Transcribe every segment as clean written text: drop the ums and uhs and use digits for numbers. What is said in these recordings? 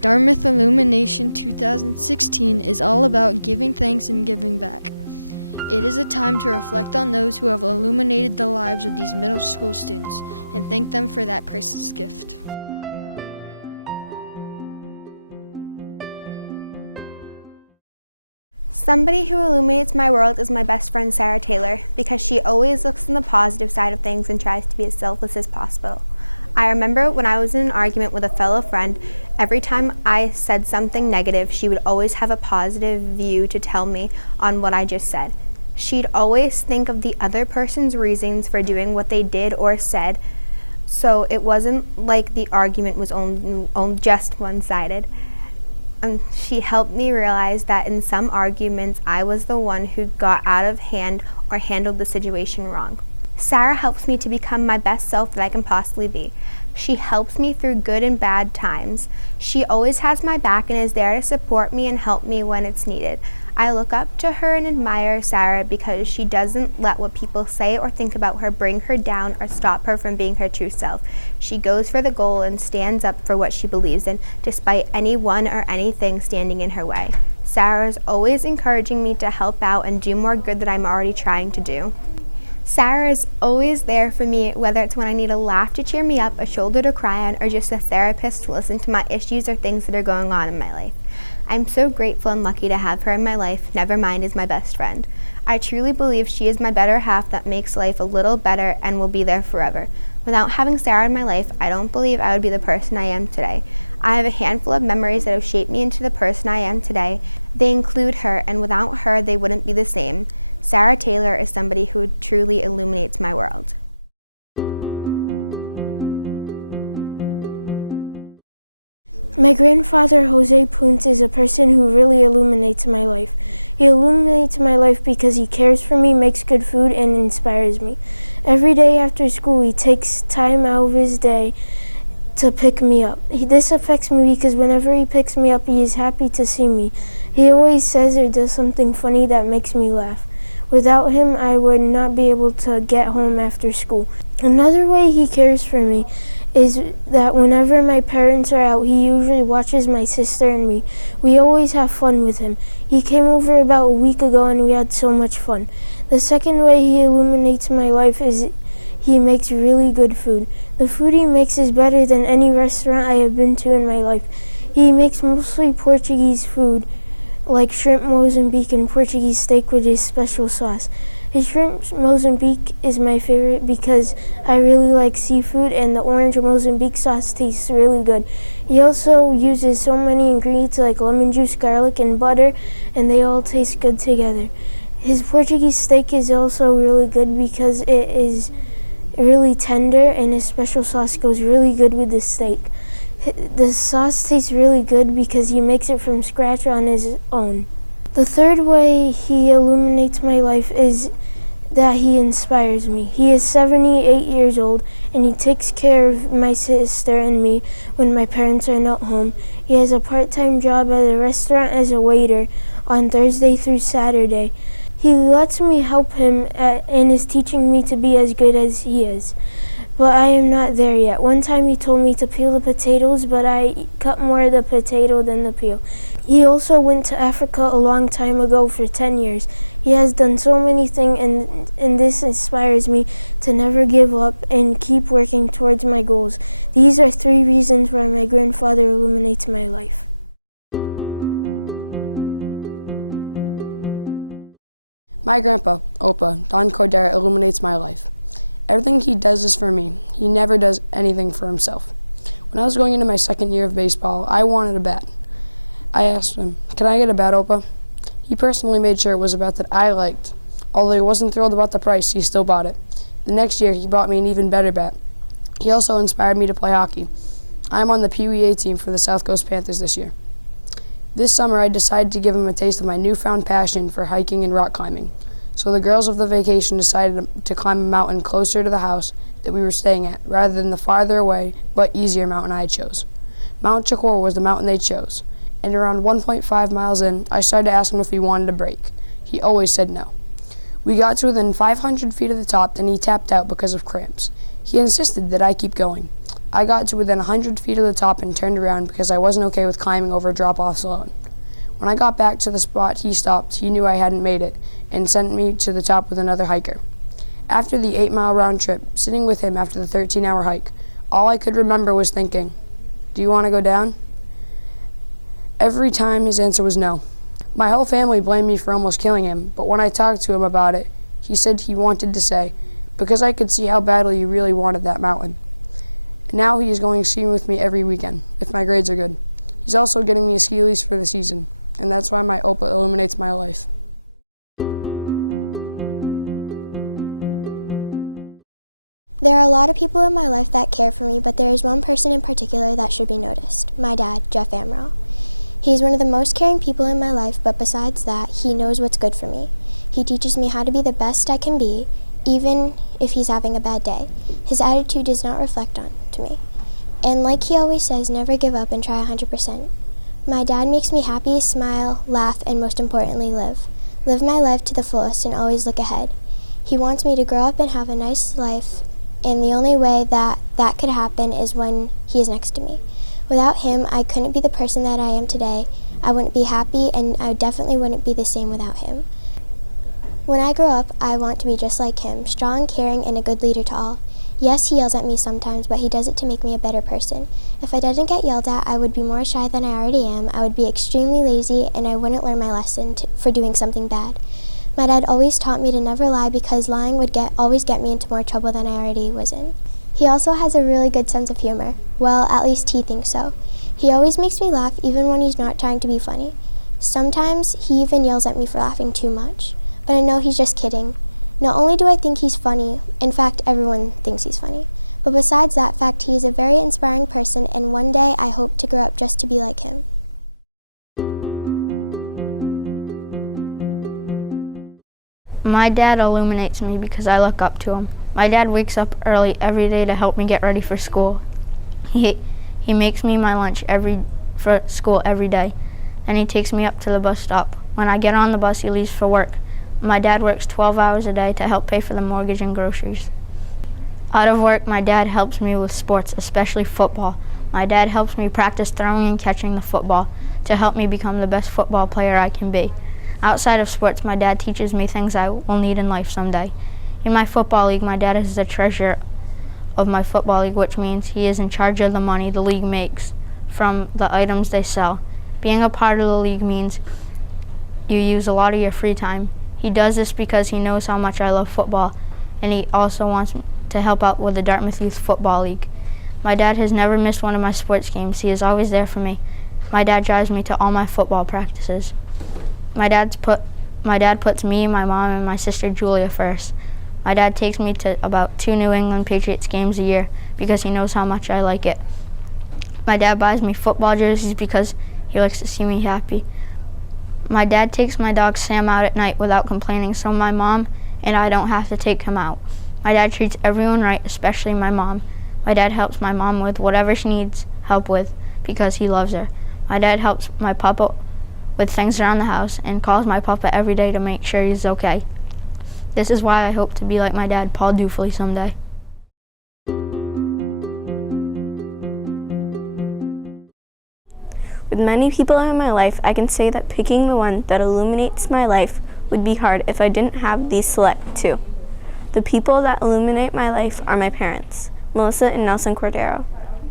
Dartmouth Illumination 2016 is all about giving thanks and giving back. It is a time to reflect on those who have illuminated the lives of these middle school students and thank them for that priceless gift. Somebody who illuminates my world is my best friend Sarah Taylor, because she always looks on the positive side of things and tries to be as selfless as possible. I remember when I was in an argument with a fellow friend, every time I said something negative, she would always have a positive view to tell me on what I just said. She'd always think of the other person's reasons for doing what they did or said, so it wasn't like the argument was only just one-sided. She helped me realize that in some arguments, I was the one who got out of hand or handled the situation wrong. Sarah helps me to become my best self that I can possibly be. She helps me through good and bad times. She always has my back and is there to support me and help me when it's needed. I look up to her and admire Sarah because she doesn't let what people say or think about her bring her down or stop her from being her true self. She goes for the goal and stands up for what she believes in, despite anyone or anything standing in her way. Sarah's always encouraging me to help out and do more good than I'm already trying to do. Sarah is always there for me, whether it's when I need a laugh to cheer me up, a shoulder to cry on, or just a therapist to listen to my issues or things that are going on in my life. I'm so grateful and lucky to have her in my life, never mind as my best friend. I truly believe she is my better half that makes life a little better and will be there forever. Without having Sarah in my life, I don't believe I would be the person I am today. I have a handful of memories that have shaped me into the person I am today. They include her, and without her, they wouldn't be the same. Sarah Taylor is somebody who truly illuminates my world. My grandfather, Jose Puntz, is a person who really illuminates my life. He illuminates my life because he cares for me, makes good food, and inspires me. Every day after school, he takes time out of his day to pick me up. This affects me because whenever he picks me up, he is happy to see me. He always says or does something funny that makes me laugh. Without him, I would not be able to get home after school. Another way he cares for me is that whenever my parents are out, he usually watches my sister and me. We always have fun with him. He came over about a week ago and we had so much fun. The second way he illuminates my life is he makes really good food. The food he makes is better than any restaurant I have been to in my life. He makes mostly Portuguese food, like shrimp Mozambique and Portuguese steak with his special sauce. His shrimp Mozambique is my favorite because I really like seafood and the orange Mozambique sauce tastes really good. He also uses so many ingredients like lemon juice, garlic, and butter, and they all taste good together. His Portuguese steak is also really good because it is really tender and his special sauce goes really good with the steak. The sauce tastes really good because he makes it from scratch on his own. The third way he illuminates my life is that he inspires me. He is 78 years old and he takes care of my sister and me when my parents are not home. He has a part-time job at a restaurant as a waiter on Thursday through Saturday. He lets me help him and is teaching me to be as good as he is. But I am not there yet. One time he told me to peel the potatoes, but I cut more of the potato than the peel. He also went to Africa a long time ago for 10 years. He has done so many things and this inspires me to never give up and keep working towards my goals. These are 3 reasons why my grandfather illuminates my life. My grandpa, Opa, Don Cordera, illuminates my life. Everything he does is for me. He never does anything for himself. When I was going into my second year of baseball, I wanted a bat. I asked him, "Can I get a bat, Opa?" He personally made sure it was a bat that I liked. Although he wasn't thrilled about the price, he still bought it. The next year, he bought me an even better bat. He also inspired me to play hockey. I'm on the Pee Wee A team for the South Coast Panthers this year. This summer, I decided to give him a taste of my newfound passion for hiking and rock climbing. So the girls of the vacation decided to climb a mountain closer to the house that we were staying at, rather than the farther away but easier mountain I chose. Mount Chakor was the mountain they chose, and around 1.5 miles in, I started to ask him if he wanted a break. He always said no. We got to within 500 feet of the top, then he tapped out because of cramps. He insisted that I keep going. I got to within 100 feet of the top and turned around because I wasn't okay with climbing over drop-offs alone. When I got back to the spot he stopped, he knew I hadn't made it and sent me to the top with another hiker. After the 8-mile round trip, sitting with him after the 13-hour hike, all I could remember was thinking, "Do you want to go down?" Every time his answer was no. My whole family blamed me for almost killing him, but when I talked to him about it, he said he wanted to say, "Because I could see how badly you really wanted that mountain." And now he is going skiing with me every weekend, if my grades are good. He's also getting me a ski lease for the season, and that's why my OPA illuminates my life. There are a lot of people in my life that care for me, but there is one person in particular that should be noticed. My dad, Jeff Amaral. He is one of the most caring people in my life, but besides that, he knows what's good for me. He teaches me how to be the best I can be, even if he's having a bad day. His attitude does not reflect on to me. And like he always says, never give up and try 100%. My dad makes me happy, smile, laugh, and most importantly, live. Live my life to the fullest and always look ahead. He wants me to grow up and have a nice life, and the only way that could happen is when he is next to me. Without him, I couldn't be the person that I am today. I wouldn't be happy, and I definitely wouldn't be the same without him. When I grow up, I want to be just like him, strong, caring, and a good leader to all. Yes, he yells at me sometimes, but he does it to make me a better person. If I didn't get yelled at, I would be more shy than I already am. I would be extremely lazy, and I wouldn't learn my lesson for doing something bad. My dad always taught me to never lie because lying would always get me into more trouble than I already was in. He also has a really good sense of humor. Well, at least he thinks so. He always makes me laugh even when he's not trying to be funny. Sometimes he even yells at me for laughing too much. But I know he's just kidding. Not only do I think he's funny, in fact, everyone thinks he's funny, but besides that fact, he is a very inspiring person, and one day I hope to grow up just to be like him. My dad illuminates me because I look up to him. My dad wakes up early every day to help me get ready for school. He makes me my lunch for school every day. Then he takes me up to the bus stop. When I get on the bus, he leaves for work. My dad works 12 hours a day to help pay for the mortgage and groceries. Out of work, my dad helps me with sports, especially football. My dad helps me practice throwing and catching the football to help me become the best football player I can be. Outside of sports, my dad teaches me things I will need in life someday. In my football league, my dad is the treasurer of my football league, which means he is in charge of the money the league makes from the items they sell. Being a part of the league means you use a lot of your free time. He does this because he knows how much I love football, and he also wants to help out with the Dartmouth Youth Football League. My dad has never missed one of my sports games. He is always there for me. My dad drives me to all my football practices. My dad puts me, my mom, and my sister Julia first. My dad takes me to about 2 New England Patriots games a year because he knows how much I like it. My dad buys me football jerseys because he likes to see me happy. My dad takes my dog Sam out at night without complaining, so my mom and I don't have to take him out. My dad treats everyone right, especially my mom. My dad helps my mom with whatever she needs help with because he loves her. My dad helps my papa with things around the house and calls my papa every day to make sure he's okay. This is why I hope to be like my dad, Paul Dufley, someday. With many people in my life, I can say that picking the one that illuminates my life would be hard if I didn't have these select two. The people that illuminate my life are my parents, Melissa and Nelson Cordero.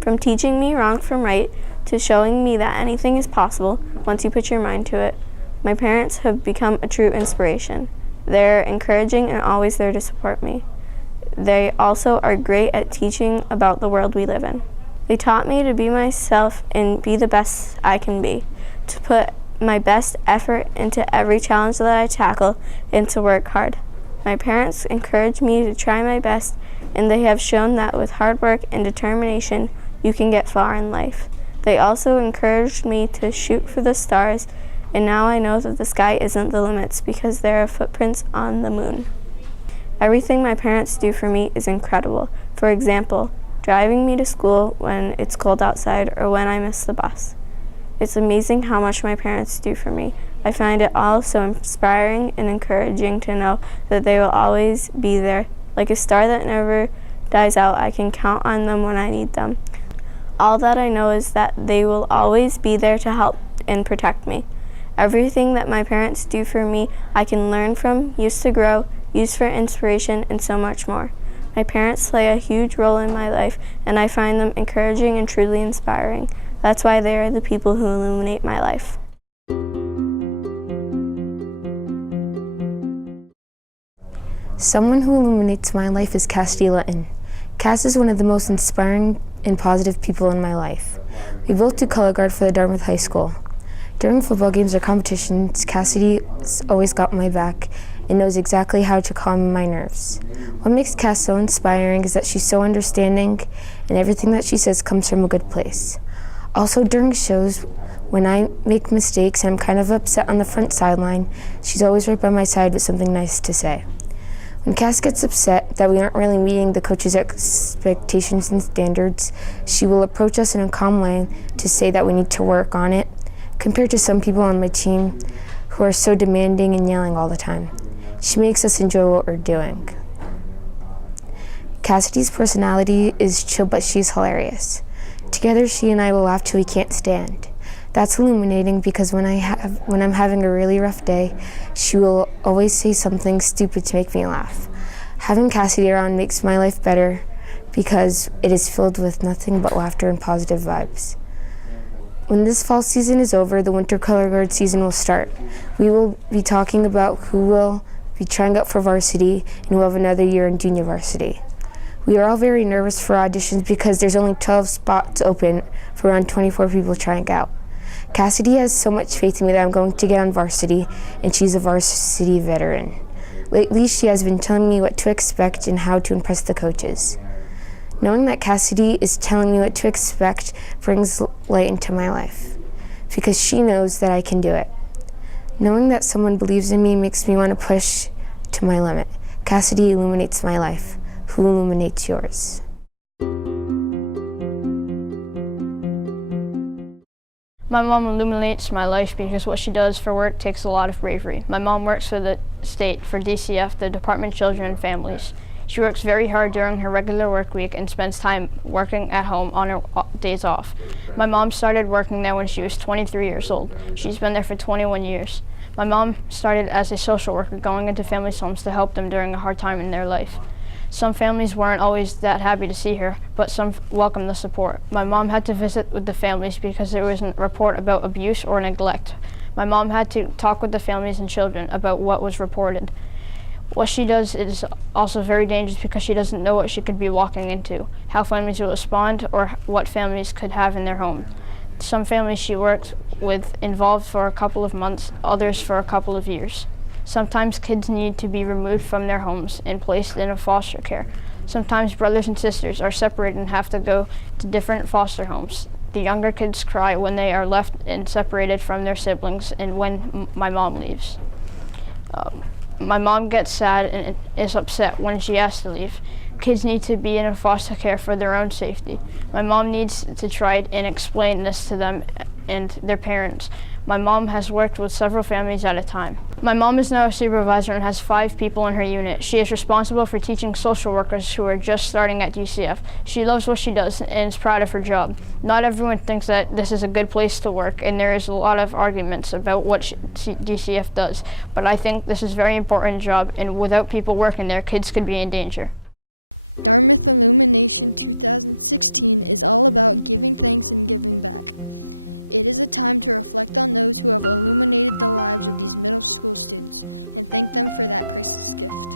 From teaching me wrong from right to showing me that anything is possible once you put your mind to it, my parents have become a true inspiration. They're encouraging and always there to support me. They also are great at teaching about the world we live in. They taught me to be myself and be the best I can be, to put my best effort into every challenge that I tackle and to work hard. My parents encouraged me to try my best, and they have shown that with hard work and determination, you can get far in life. They also encouraged me to shoot for the stars, and now I know that the sky isn't the limits because there are footprints on the moon. Everything my parents do for me is incredible. For example, driving me to school when it's cold outside or when I miss the bus. It's amazing how much my parents do for me. I find it all so inspiring and encouraging to know that they will always be there, like a star that never dies out, I can count on them when I need them. All that I know is that they will always be there to help and protect me. Everything that my parents do for me, I can learn from, use to grow, use for inspiration, and so much more. My parents play a huge role in my life, and I find them encouraging and truly inspiring. That's why they are the people who illuminate my life. Someone who illuminates my life is Cassidy Litton. Cass is one of the most inspiring and positive people in my life. We both do color guard for the Dartmouth High School. During football games or competitions, Cassidy's always got my back and knows exactly how to calm my nerves. What makes Cass so inspiring is that she's so understanding and everything that she says comes from a good place. Also during shows, when I make mistakes and I'm kind of upset on the front sideline, she's always right by my side with something nice to say. When Cass gets upset that we aren't really meeting the coach's expectations and standards, she will approach us in a calm way to say that we need to work on it, compared to some people on my team who are so demanding and yelling all the time. She makes us enjoy what we're doing. Cassidy's personality is chill, but she's hilarious. Together, she and I will laugh till we can't stand. That's illuminating because when I'm having a really rough day, she will always say something stupid to make me laugh. Having Cassidy around makes my life better because it is filled with nothing but laughter and positive vibes. When this fall season is over, the winter color guard season will start. We will be talking about who will be trying out for varsity and who will have another year in junior varsity. We are all very nervous for auditions because there's only 12 spots open for around 24 people trying out. Cassidy has so much faith in me that I'm going to get on varsity, and she's a varsity veteran. Lately, she has been telling me what to expect and how to impress the coaches. Knowing that Cassidy is telling me what to expect brings light into my life, because she knows that I can do it. Knowing that someone believes in me makes me want to push to my limit. Cassidy illuminates my life. Who illuminates yours? My mom illuminates my life because what she does for work takes a lot of bravery. My mom works for the state, for DCF, the Department of Children and Families. She works very hard during her regular work week and spends time working at home on her days off. My mom started working there when she was 23 years old. She's been there for 21 years. My mom started as a social worker, going into families' homes to help them during a hard time in their life. Some families weren't always that happy to see her, but some welcomed the support. My mom had to visit with the families because there was a report about abuse or neglect. My mom had to talk with the families and children about what was reported. What she does is also very dangerous because she doesn't know what she could be walking into, how families will respond, or what families could have in their home. Some families she worked with involved for a couple of months, others for a couple of years. Sometimes kids need to be removed from their homes and placed in a foster care. Sometimes brothers and sisters are separated and have to go to different foster homes. The younger kids cry when they are left and separated from their siblings and when my mom leaves. My mom gets sad and is upset when she has to leave. Kids need to be in a foster care for their own safety. My mom needs to try and explain this to them and their parents. My mom has worked with several families at a time. My mom is now a supervisor and has 5 people in her unit. She is responsible for teaching social workers who are just starting at DCF. She loves what she does and is proud of her job. Not everyone thinks that this is a good place to work, and there is a lot of arguments about what DCF does. But I think this is a very important job, and without people working there, kids could be in danger. Dartmouth Illumination 2016 is all about giving thanks and giving back. It is a time to reflect on those who have illuminated the lives of these middle school students and thank them for that priceless gift.